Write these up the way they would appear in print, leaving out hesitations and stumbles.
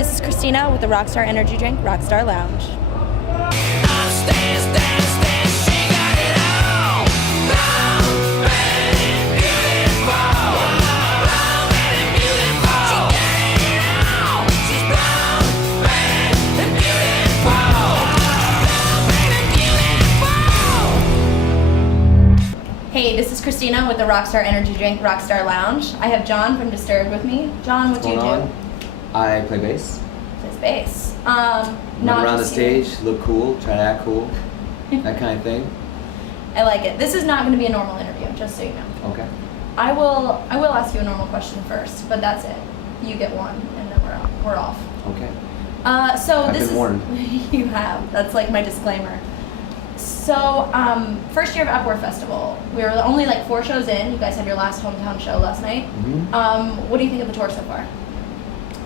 This is Kristina with the Rockstar Energy Drink, Rockstar Lounge. Hey, this is Kristina with the Rockstar Energy Drink, Rockstar Lounge. I have John from Disturbed with me. John, what do you do? I play bass. Plays bass. Run around the stage, look cool, try to act cool, that kind of thing. I like it. This is not going to be a normal interview, just so you know. Okay. I will ask you a normal question first, but that's it. You get one, and then we're off. Okay. I've been warned. You have. That's like my disclaimer. So, first year of Upward Festival. We were only like 4 shows in. You guys had your last hometown show last night. Mm-hmm. What do you think of the tour so far?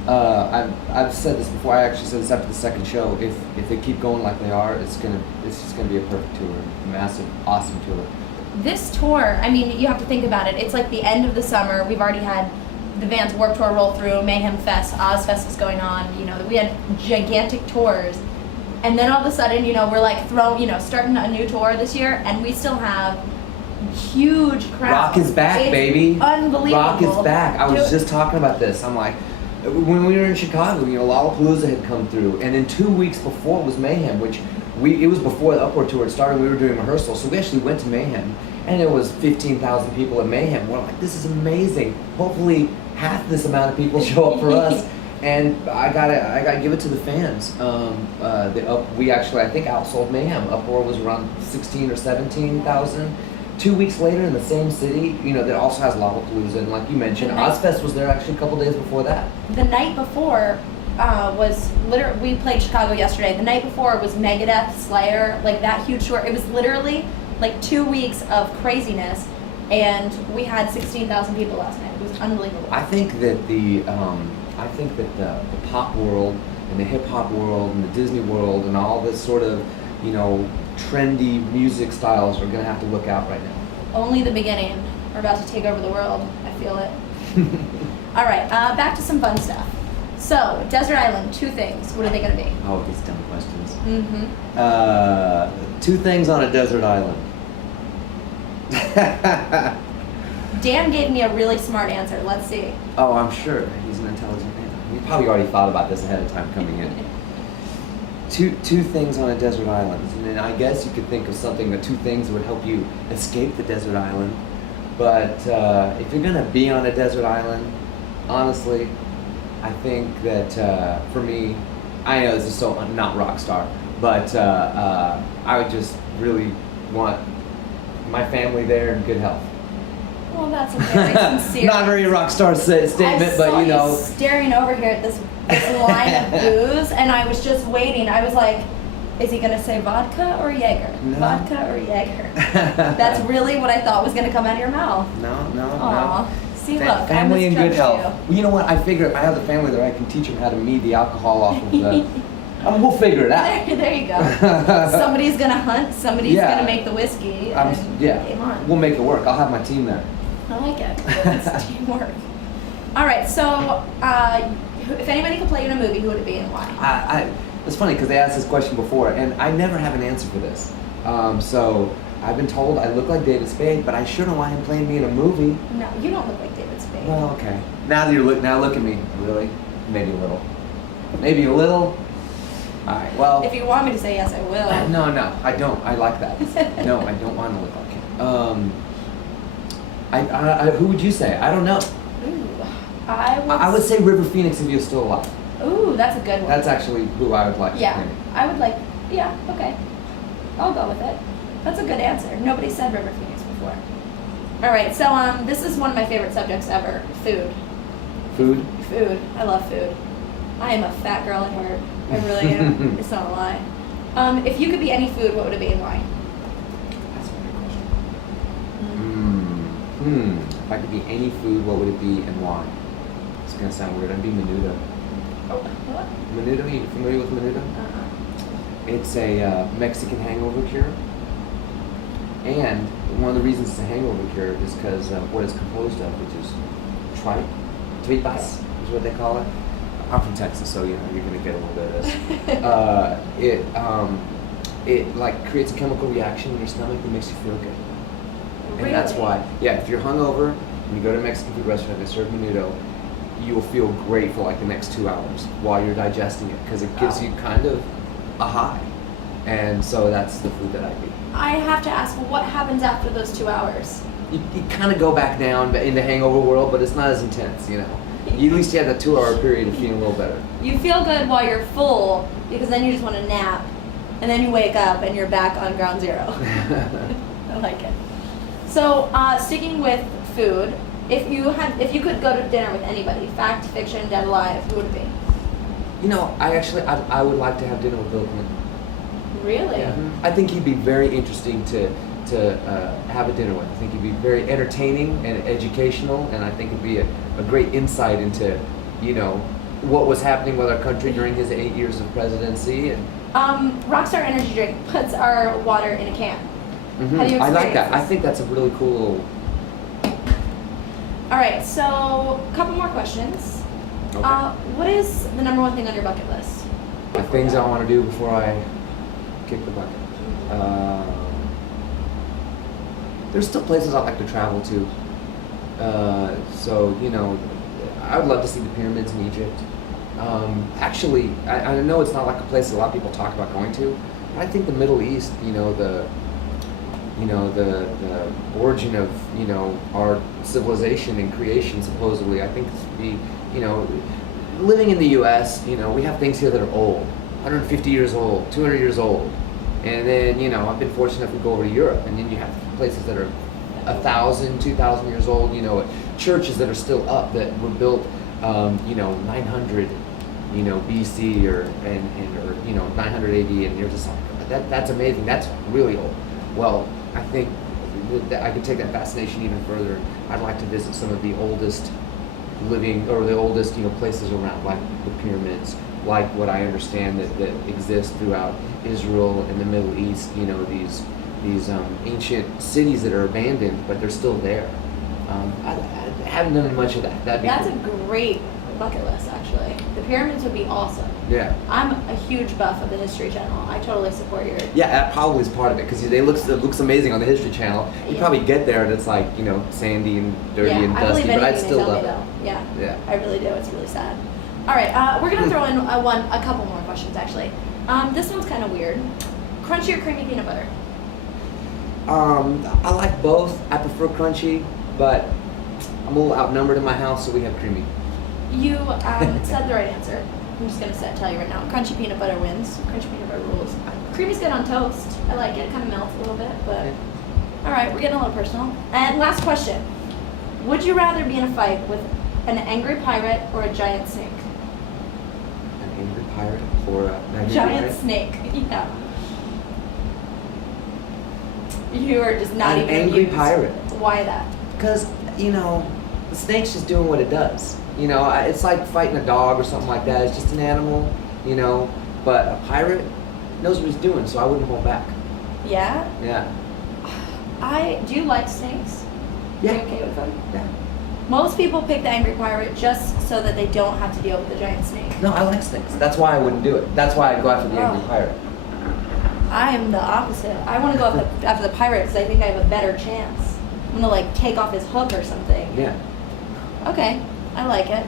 I've said this before. I actually said this after the second show. If they keep going like they are, it's just gonna be a perfect tour, massive, awesome tour. This tour, I mean, you have to think about it. It's like the end of the summer. We've already had the Vans Warped Tour roll through. Mayhem Fest, Ozfest is going on. You know, we had gigantic tours, and then all of a sudden, you know, we're like starting a new tour this year, and we still have huge crowds. Rock is back, it's baby. Unbelievable. Rock is back. I was just talking about this. I'm like, when we were in Chicago, you know, Lollapalooza had come through, and then 2 weeks before was Mayhem, which it was before the Upward Tour had started. We were doing rehearsals, so we actually went to Mayhem, and there was 15,000 people at Mayhem. We're like, this is amazing. Hopefully, half this amount of people show up for us, and I gotta give it to the fans. We actually, I think, outsold Mayhem. Uproar was around 16 or 17,000. 2 weeks later in the same city, you know, that also has Lollapalooza, and like you mentioned, Ozfest was there actually a couple days before that. The night before was literally, we played Chicago yesterday. The night before was Megadeth, Slayer, like that huge tour. It was literally like 2 weeks of craziness, and we had 16,000 people last night. It was unbelievable. I think that the pop world and the hip hop world and the Disney world and all this sort of, you know, trendy music styles are gonna have to look out right now. Only the beginning. We're about to take over the world. I feel it. All right, back to some fun stuff. So, Desert Island, 2 things. What are they gonna be? Oh, these dumb questions. Mm-hmm. 2 things on a desert island. Dan gave me a really smart answer. Let's see. Oh, I'm sure. He's an intelligent man. He probably already thought about this ahead of time coming in. Two things on a desert island, and then I guess you could think of something, the 2 things that would help you escape the desert island. But if you're gonna be on a desert island, honestly, I think that for me, I know this is so not Rockstar, but I would just really want my family there in good health. Well, that's a very sincere. Not very Rockstar statement, but you know. Staring over here at this line of booze, and I was just waiting. I was like, is he gonna say vodka or Jaeger? No. Vodka or Jaeger? That's really what I thought was gonna come out of your mouth. No. See, look, family I in good health. you. Well, you know what? I figure if I have the family there, I can teach them how to mead the alcohol off of the. We'll figure it out. There you go. Somebody's gonna hunt. Somebody's gonna make the whiskey. Game on. We'll make it work. I'll have my team there. I like it. It's teamwork. All right. So, if anybody could play you in a movie, who would it be and why? It's funny because they asked this question before, and I never have an answer for this. So I've been told I look like David Spade, but I sure don't want him playing me in a movie. No, you don't look like David Spade. Well, okay. Now look at me. Really? Maybe a little. Maybe a little. All right. Well. If you want me to say yes, I will. No, I don't. I like that. No, I don't want to look like him. Who would you say? I don't know. Ooh, I would say River Phoenix if he was still alive. Ooh, that's a good one. That's actually who I would like to play. I would like. Yeah, okay. I'll go with it. That's a good answer. Nobody said River Phoenix before. All right, so this is one of my favorite subjects ever. Food. Food? Food. I love food. I am a fat girl at heart. I really am. It's not a lie. If you could be any food, what would it be and why? That's a great question. If I could be any food, what would it be and why? It's gonna sound weird. I'd be menudo. Oh, what? Menudo? You familiar with menudo? It's a Mexican hangover cure. And one of the reasons it's a hangover cure is because what it's composed of, which is tripe, tripas is what they call it. I'm from Texas, so you know you're gonna get a little bit of this. It like creates a chemical reaction in your stomach that makes you feel good. Really? And that's why, if you're hungover and you go to a Mexican food restaurant and they serve menudo, you will feel great for like the next 2 hours while you're digesting it because it gives you kind of a high. And so that's the food that I eat. I have to ask, what happens after those 2 hours? You kind of go back down in the hangover world, but it's not as intense, you know. At least you have that 2 hour period of feeling a little better. You feel good while you're full because then you just want to nap, and then you wake up and you're back on ground zero. I like it. So sticking with food, if you could go to dinner with anybody, fact, fiction, dead, alive, who would it be? You know, I would like to have dinner with Bill Clinton. Really? Yeah. I think he'd be very interesting to have a dinner with. I think he'd be very entertaining and educational, and I think it'd be a great insight into, you know, what was happening with our country during his 8 years of presidency. And Rockstar Energy Drink puts our water in a can. mm-hmm. Have you I like that. experienced this? I think that's a really cool little... All right, so a couple more questions. Okay. What is the number one thing on your bucket list? The things I want to do before I kick the bucket. There's still places I'd like to travel to. So, you know, I would love to see the pyramids in Egypt. Actually, I know it's not like a place that a lot of people talk about going to, but I think the Middle East, the origin of, our civilization and creation, supposedly, I think living in the U.S., we have things here that are old, 150 years old, 200 years old. And then, I've been fortunate enough to go over to Europe, and then you have places that are 1,000, 2,000 years old, churches that are still up that were built, 900, BC or 900 AD, and you're just like, that's amazing. That's really old. Well, I think that I could take that fascination even further. I'd like to visit some of the oldest living, or the oldest, places around, like the pyramids, like what I understand that exist throughout Israel and the Middle East, these ancient cities that are abandoned, but they're still there. I haven't done much of that. That's cool. a great bucket list, actually. The pyramids would be awesome. Yeah. I'm a huge buff of the History Channel. I totally support your... Yeah, that probably is part of it, because it looks amazing on the History Channel. You probably get there and it's like, sandy and dirty and dusty, but I'd still love it. Yeah, I really do. It's really sad. All right, we're going to throw in a couple more questions, actually. This one's kind of weird. Crunchy or creamy peanut butter? I like both. I prefer crunchy, but I'm a little outnumbered in my house, so we have creamy. You said the right answer. I'm just going to tell you right now. Crunchy peanut butter wins. Crunchy peanut butter rules. Creamy's good on toast. I like it. It kind of melts a little bit, but... Yeah. All right, we're getting a little personal. And last question. Would you rather be in a fight with an angry pirate or a giant snake? An angry pirate or a giant snake. Yeah. You are just not an even angry amused. pirate. Why that? Because, the snake's just doing what it does. It's like fighting a dog or something like that. It's just an animal, but a pirate knows what he's doing, so I wouldn't hold back. Yeah? Yeah. Do you like snakes? Yeah. Are you okay with them? Yeah. Most people pick the angry pirate just so that they don't have to deal with the giant snake. No, I like snakes. That's why I wouldn't do it. That's why I'd go after the angry pirate. I am the opposite. I want to go after the pirate because I think I have a better chance. I'm going to take off his hook or something. Yeah. Okay. I like it.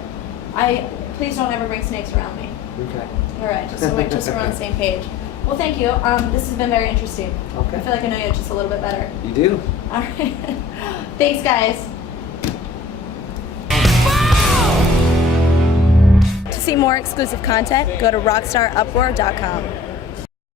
Please don't ever bring snakes around me. Okay. All right, just so we're on the same page. Well, thank you. This has been very interesting. Okay. I feel like I know you just a little bit better. You do. All right. Thanks, guys. To see more exclusive content, go to rockstaruproar.com.